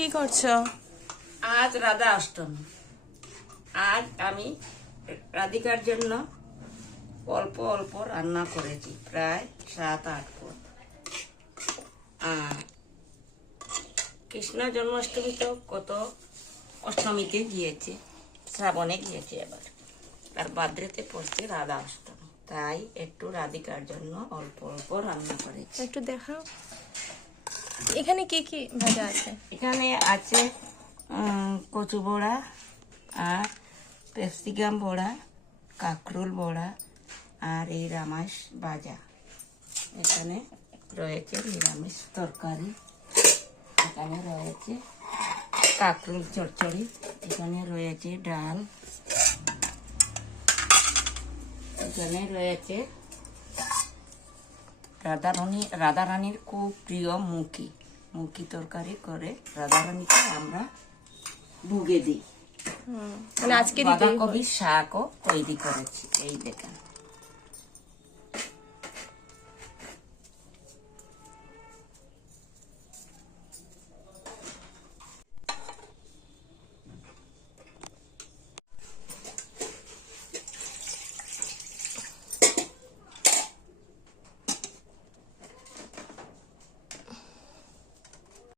কি করছ? আজ রাধা অষ্টমী। আজ আমি রাধিকার জন্য অল্প অল্প রান্না করেছি প্রায় সাত আট পদ। আর কৃষ্ণ জন্মাষ্টমী তো কত অষ্টমীতে গিয়েছে শ্রাবণে গিয়েছে এবার। আর বাদ্রেতে পড়ছে রাধা অষ্টমী। তাই একটু রাধিকার জন্য অল্প অল্প রান্না করেছি। একটু দেখাও। এখানে কি কি ভাজা আছে? এখানে আছে কচু বড়া আর পেপসিকাম বড়া, কাকরুল বড়া আর এই রামাস ভাজা। এখানে রয়েছে নিরামিষ তরকারি। এখানে রয়েছে কাকরুল চচ্চড়ি। এখানে রয়েছে ডাল। এখানে রয়েছে রাধারানী রাধারানীর খুব প্রিয় মুখি। মুখি তরকারি করে রাধারানীকে আমরা ভুগে দিই। মানে আজকে বাঁধাকপির শাকও তৈরি করেছি এই দেখেন।